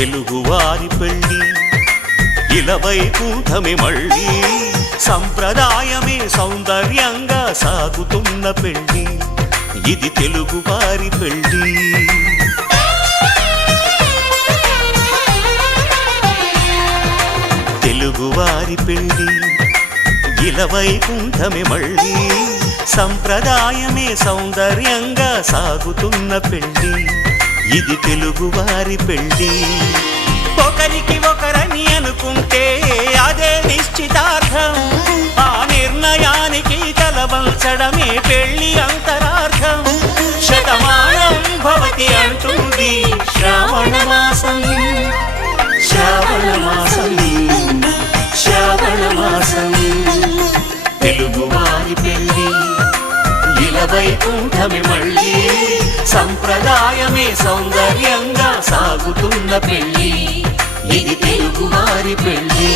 తెలుగువారి పెళ్ళి ఇలవైకుంఠమే మళ్ళీ సంప్రదాయమే సౌందర్యంగా సాగుతున్న పెళ్ళి ఇది తెలుగువారి పెళ్ళి తెలుగువారి పెళ్ళి ఇలవైకుంఠమే మళ్ళీ సంప్రదాయమే సౌందర్యంగా సాగుతున్న పెళ్ళి ఇది తెలుగువారి పెళ్ళి ఒకరికి ఒకరని అనుకుంటే అదే నిశ్చితార్థం ఆ నిర్ణయానికి తలవంచడమే పెళ్ళి అంతరార్థం శతమానం భవతి అంటుంది శ్రావణ మాసం శ్రావణ మాసం శ్రావణ మాసం తెలుగువారి పెళ్ళి ఇలవైకుంఠమే మళ్ళీ సంప్రదాయమే సౌందర్యంగా సాగుతున్న పెళ్ళి ఇది తెలుగువారి పెళ్ళి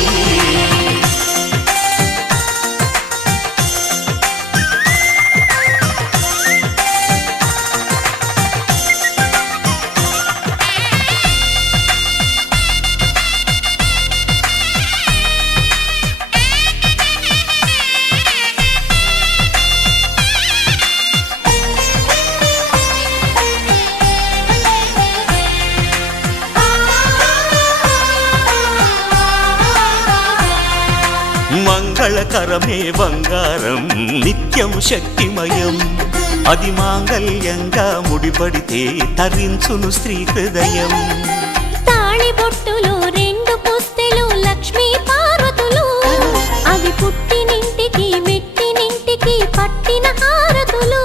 మంగళకరమే బంగారం నిత్యం శక్తిమయం అది మాంగళ్యంగా ముడిపడితే తరించును స్త్రీ హృదయం తాళిబొట్టులో రెండు పుస్తెలు లక్ష్మీ పార్వతులు అవి పుట్టినింటికి మెట్టినింటికి పట్టిన హారతులు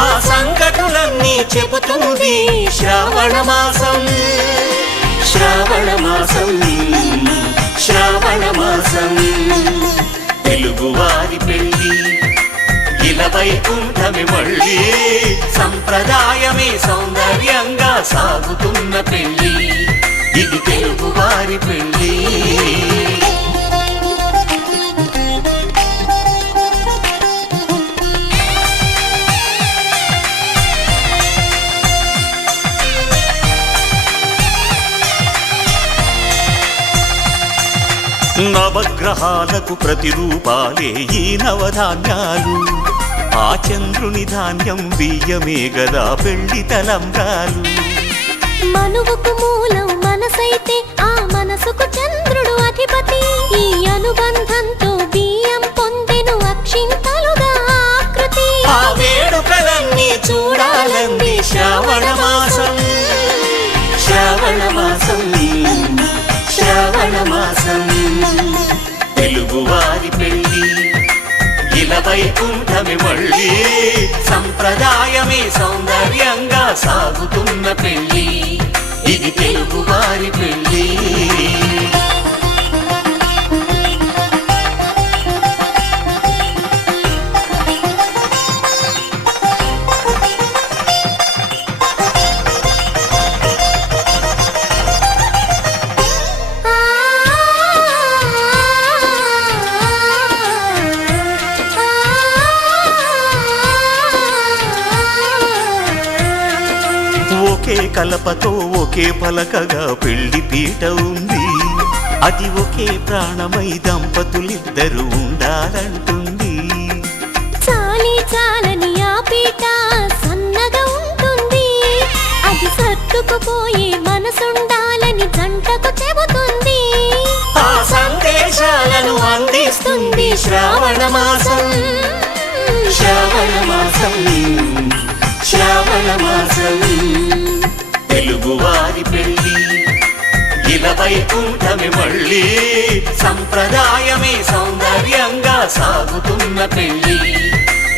ఆ సంగతులన్నీ చెబుతుంది శ్రావణ మాసం శ్రావణ మాసం శ్రావణ మాసం తెలుగువారి పెళ్ళి ఇలవైకుంఠమే మళ్ళీ సంప్రదాయమే సౌందర్యంగా సాగుతున్న పెళ్ళి ఇది తెలుగువారి పెళ్ళి నవగ్రహాలకు ప్రతిరూపాలే ఈ నవధాన్యాలు ఆ చంద్రుని ధాన్యం బియ్యమే గదా పెళ్లి తలంబ్రాలు మనువుకు మూలం మనసైతే ఆ మనసుకు చంద్రుడు అధిపతి ఈ అనుబంధంతో బియ్యం పొందెను అక్షింతలుగా ఆకృతి ఆ వేడుకలన్నీ చూడాలంది శ్రావణ మాసం శ్రావణ మాసం శ్రావణ మాసం తెలుగువారి పెళ్ళి ఇలవైకుంఠమే మళ్ళీ సంప్రదాయమే సౌందర్యంగా సాగుతున్న పెళ్ళి ఇది తెలుగువారి పెళ్ళి ఒకే కలపతో ఒకే పలకగా పెళ్లి పీట ఉంది అది ఒకే ప్రాణమై దంపతులిద్దరూ ఉండాలంటుంది చాలి చాలని ఆ పీట సన్నగా ఉంటుంది అది సర్దుకుపోయే మనసుండాలని జంటకు చెబుతుంది ఆ సందేశాలను అందిస్తుంది శ్రావణ మాసం శ్రావణ మాసం శ్రావణ మాసం తెలుగువారి పెళ్ళి ఇలవైకుంఠమే మళ్ళీ సంప్రదాయమే సౌందర్యంగా సాగుతున్న పెళ్ళి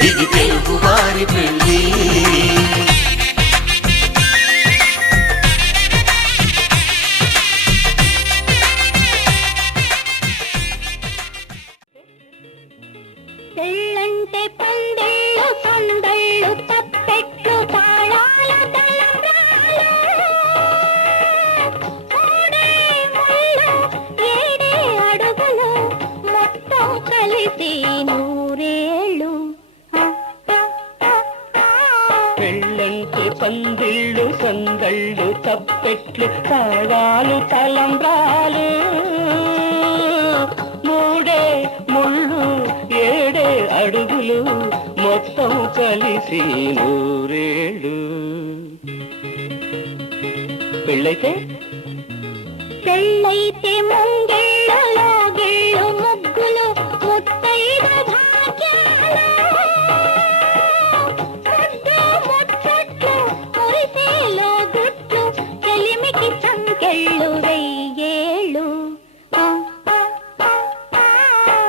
ఇది తెలుగువారి పెళ్ళి పెళ్ళంటే పందేళ్ళు పందేళ్ళు తప్పెట్లు తాళాల తలంబ్రాలు మూడే ముళ్ళు ఏడే అడుగులు మొత్తం కలిసి నూరేళ్ళు పెళ్ళంటే పందిళ్ళు సందళ్ళు తప్పెట్లు తాళాలు తలంబ్రాలు మూడే ముళ్ళు ఏడే అడుగులు మొత్తం కలిసి నూరేళ్ళు. పెళ్ళైతే పెళ్ళైతే ముంగిళ్ళలో గిళ్ళు ముగ్గులు ముత్తైద భాగ్యాలు ముద్దు ముచ్చట్లు మురిసేలో గుట్లు చెలిమికి సంకెళ్ళు వెయ్యేళ్ళు.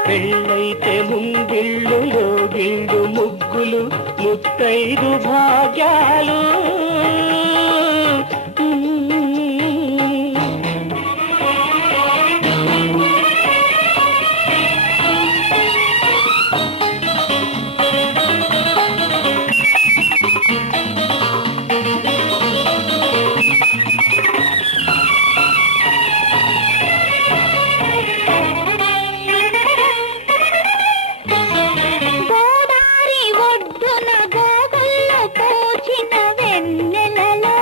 పెళ్ళైతే ముంగిళ్ళు యోగిళ్ళు ముగ్గులు ముత్తైదు భాగ్యాలు. గోదారి ఒడ్డున గోగుల్లో పోచిన వెన్నెలలో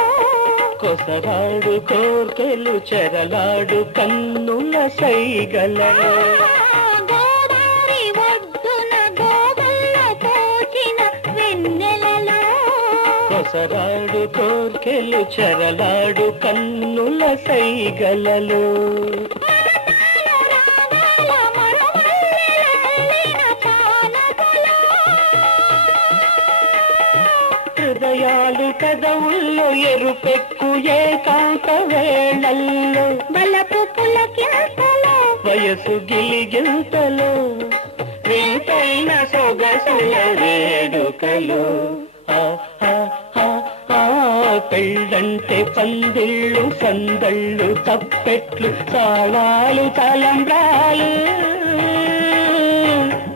కొసరాడు కోర్కెలు చెరలాడు కన్నుల సైగలలో. గోదారి ఒడ్డున గోగుల్లో పోచిన వెన్నెలలో కొసరాడు కోర్కెలు చెరలాడు కన్నుల సైగలలో. హృదయాలు కదవుల్లో ఎరుపెక్కు ఏకాంత వేళల్లో బలపు పులకింతలో వయసు గిలిగింతలో వింతైన సొగసుల వేడుకలు. ఆ, ఆ, ఆ, ఆ, పెళ్ళంటే పందిళ్ళు సందళ్ళు తప్పెట్లు తాళాలు తలంబ్రాలు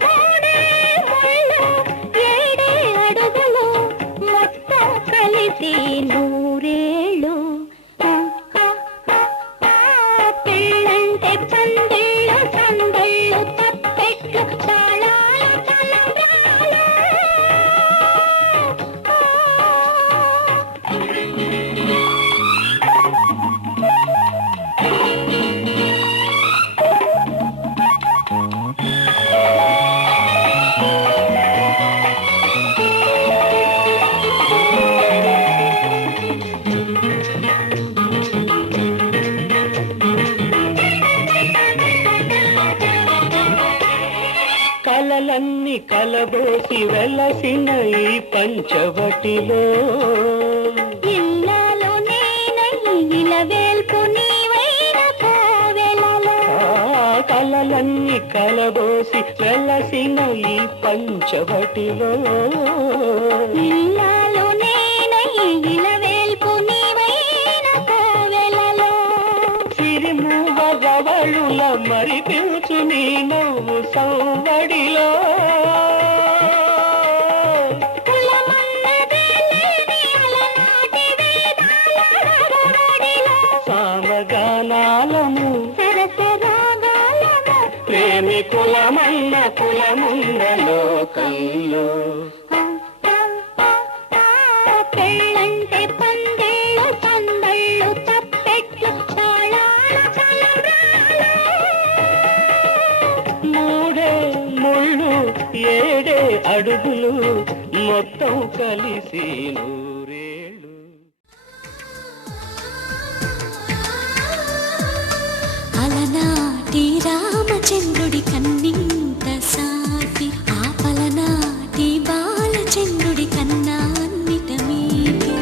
మూడే ముళ్ళు ఏడే అడుగులు మొత్తం కలిసి నూరేళ్ళు. పెళ్ళంటే పందిళ్ళు సందళ్ళు తప్పెట్లు తాళాలు తలంబ్రాలు. కలలన్నీ కలబోసి వెలసిన ఈ పంచవటిలో ఇల్లాలో నేనై ఇలవేల్పు నీవైన కోవెలలో ఆ కలలన్నీ కలబోసి వెలసిన ఈ పంచవటిలో ఇల్లాలో నేనై ఇలవేల్పు నీవైన కోవెలలో సిరిమూవ గవళుల మరి పిలుచు నీ నవ్వు సౌవడిలో కులమన్నదే లేని అలనాటి వేదాల హరవడిలో సామగానాలను సరస రాగాలను ప్రేమికులమన్న కులమున్న లోకంలో. పెళ్ళంటే పందిళ్ళు సందళ్ళు తప్పెట్లు తాళాల తలంబ్రాలు. మూడే ముళ్ళు ఏడే అడుగులు మొత్తం కలిసి నూరేళ్ళు. అలనాటి రామచంద్రుడి కన్నింత సాటి ఆపలనాటి బాలచంద్రుడి కన్నా అన్నిట మీటి.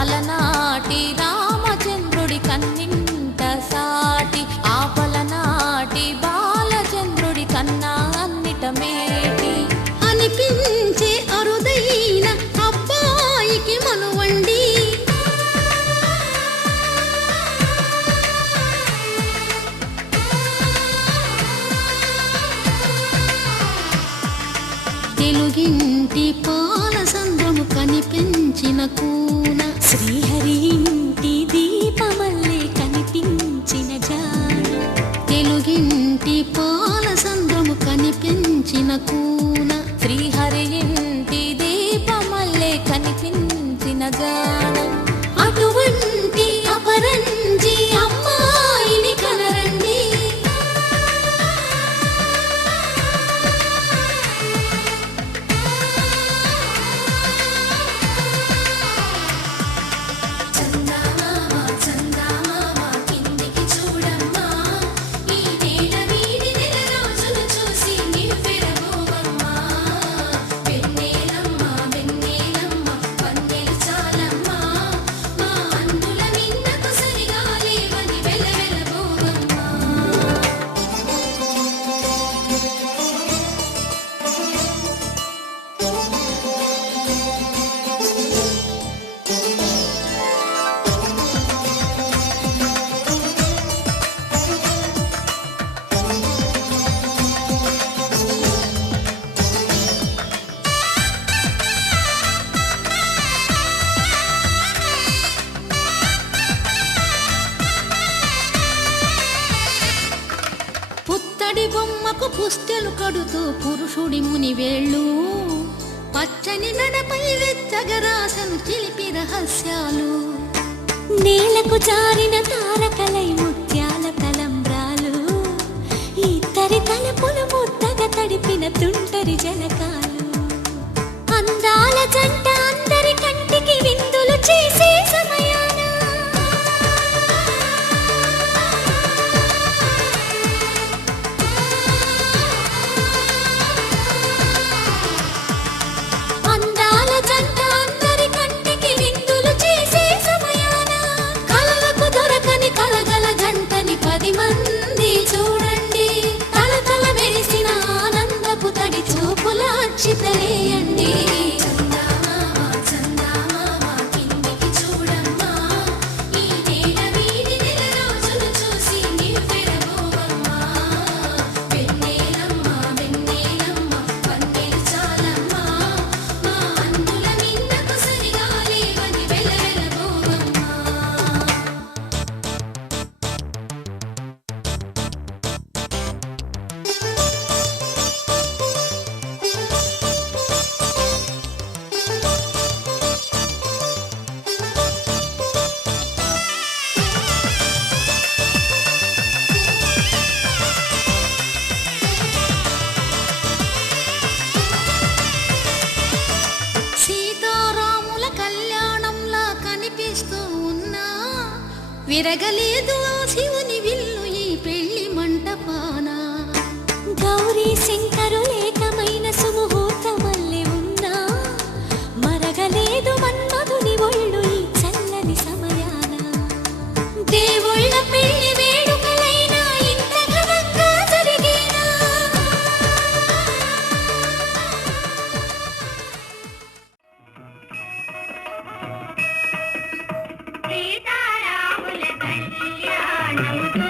అలనాటి రామచంద్రుడి కన్నింత సాటి ఆపలనాటి బాలచంద్రుడి కన్నా అన్నిట మేటి. అనిపించే అరుదైన అబ్బాయికి మనువండి తెలుగింటి పాలసంద్రము కనిపించిన కూన శ్రీహరి ఇంటి దీపమల్లే కనిపించిన జాన. తెలుగింటి పాలసంద్రము కనిపించిన కూన శ్రీహరి ఇంటి దీపమల్లే కనిపించిన పుస్తెలు కడుతూ పురుషుడి ముని వేళ్ళు పచ్చని మెడపై వెచ్చగరాసను చిలిపి రహస్యాలు నేలకు జారిన తారకలై ముత్యాల తలంబ్రాలు ఇద్దరి తలపులు ముద్దగా తడిపిన తుంటరి జలకాలు అందాల జంట అందరి కంటికి విందులు చేసే సమయాన అందాల జంట అందరి కంటికి విందులు చేసే సమయాన కలలకు దొరకని కలగల జంటని 10 మంది చూడండి తల తల మెరిసిన ఆనందపు తడి చూపుల అచ్చితలేయండి సీతారాముల కళ్యాణంలా కనిపిస్తూ ఉన్నా విరగలేదు ఆ శివుని విల్లు ఈ పెళ్లి మంటపాన గౌరీ శంకరులేకమైన సుముహూర్తమల్లె ఉన్నా మరగలేదు మన్మధుని ఒళ్ళు ఈ చల్లని సమయాన దేవుళ్ళ పెళ్లి వేడుకలైనా ఇంత ఘనంగా జరిగేనా సీతారాముల కళ్యాణం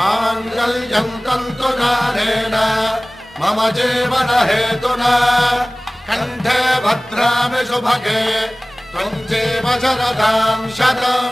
మాంగళ్యం తంతునానేన మమ జీవన హేతునా కంఠే భద్రామి శుభగే త్వం జీవ శరదాం శతం